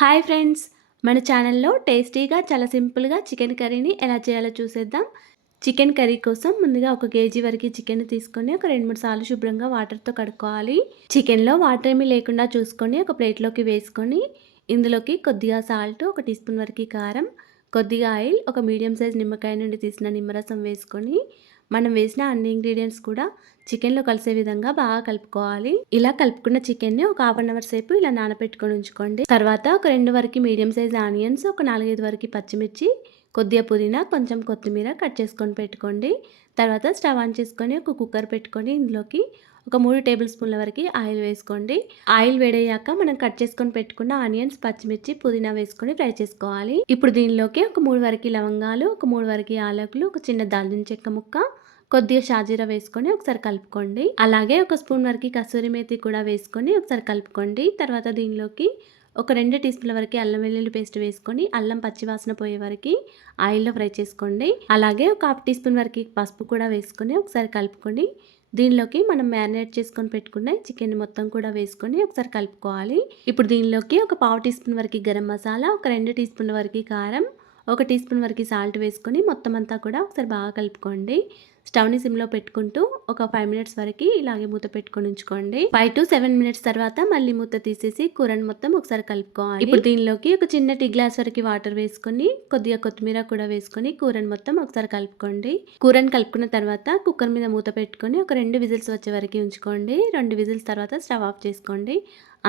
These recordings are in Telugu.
హాయ్ ఫ్రెండ్స్, మన ఛానల్లో టేస్టీగా చాలా సింపుల్గా చికెన్ కర్రీని ఎలా చేయాలో చూసేద్దాం. చికెన్ కర్రీ కోసం ముందుగా 1 కేజీ వరకు చికెన్ తీసుకొని ఒక 2-3 సార్లు శుభ్రంగా వాటర్తో కడుక్కోవాలి. చికెన్లో వాటర్ ఏమీ లేకుండా చూసుకొని ఒక ప్లేట్లోకి వేసుకొని ఇందులోకి కొద్దిగా సాల్ట్, 1 టీ స్పూన్ వరకు కారం, కొద్దిగా ఆయిల్, ఒక మీడియం సైజ్ నిమ్మకాయ నుండి తీసిన నిమ్మరసం వేసుకొని మనం వేసిన అన్ని ఇంగ్రీడియంట్స్ కూడా చికెన్లో కలిసే విధంగా బాగా కలుపుకోవాలి. ఇలా కలుపుకున్న చికెన్ని ఒక హాఫ్ అన్ అవర్ సేపు ఇలా నానబెట్టుకొని ఉంచుకోండి. తర్వాత ఒక 2 వరకు మీడియం సైజ్ ఆనియన్స్, ఒక 4-5 వరకు పచ్చిమిర్చి, కొద్దిగా పుదీనా, కొంచెం కొత్తిమీర కట్ చేసుకొని పెట్టుకోండి. తర్వాత స్టవ్ ఆన్ చేసుకొని ఒక కుక్కర్ పెట్టుకొని ఇందులోకి ఒక 3 టేబుల్ స్పూన్ల వరకు ఆయిల్ వేసుకోండి. ఆయిల్ వేడయ్యాక మనం కట్ చేసుకొని పెట్టుకున్న ఆనియన్స్, పచ్చిమిర్చి, పుదీనా వేసుకొని ఫ్రై చేసుకోవాలి. ఇప్పుడు దీనిలోకి ఒక 3 వరకు లవంగాలు, ఒక 3 వరకు యాలకులు, ఒక చిన్న దాల్చిన చెక్క ముక్క, కొద్దిగా షాజీరా వేసుకొని ఒకసారి కలుపుకోండి. అలాగే ఒక స్పూన్ వరకు కసూరి మేతి కూడా వేసుకొని ఒకసారి కలుపుకోండి. తర్వాత దీనిలోకి ఒక 2 టీ స్పూన్ల వరకు అల్లం వెల్లుల్లి పేస్ట్ వేసుకొని అల్లం పచ్చివాసన పోయే వరకు ఆయిల్లో ఫ్రై చేసుకోండి. అలాగే ఒక హాఫ్ టీ స్పూన్ వరకు పసుపు కూడా వేసుకొని ఒకసారి కలుపుకొని దీనిలోకి మనం మ్యారినేట్ చేసుకొని పెట్టుకున్న చికెన్ మొత్తం కూడా వేసుకొని ఒకసారి కలుపుకోవాలి. ఇప్పుడు దీనిలోకి ఒక పావు టీ స్పూన్ వరకు గరం మసాలా, ఒక 2 టీ స్పూన్ల వరకు కారం, 1 టీ స్పూన్ వరకు సాల్ట్ వేసుకొని మొత్తం అంతా కూడా ఒకసారి బాగా కలుపుకోండి. స్టవ్ని సిమ్లో పెట్టుకుంటూ ఒక 5 మినిట్స్ వరకు ఇలాగే మూత పెట్టుకొని ఉంచుకోండి. 5 to 7 మినిట్స్ తర్వాత మళ్ళీ మూత తీసేసి కూరని మొత్తం ఒకసారి కలుపుకోవాలి. ఇప్పుడు దీనిలోకి ఒక చిన్న టీ గ్లాస్ వరకు వాటర్ వేసుకొని కొద్దిగా కొత్తిమీర కూడా వేసుకొని కూరని మొత్తం ఒకసారి కలుపుకోండి. కూరని కలుపుకున్న తర్వాత కుక్కర్ మీద మూత పెట్టుకొని ఒక 2 విజిల్స్ వచ్చే వరకు ఉంచుకోండి. 2 విజిల్స్ తర్వాత స్టవ్ ఆఫ్ చేసుకోండి.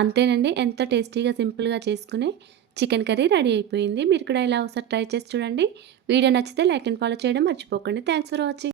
అంతేనండి, ఎంతో టేస్టీగా సింపుల్గా చేసుకునే చికెన్ కర్రీ రెడీ అయిపోయింది. మీరు కూడా ఇలా ఒకసారి ట్రై చేసి చూడండి. వీడియో నచ్చితే లైక్ అండ్ ఫాలో చేయడం మర్చిపోకండి. Thanks for watching.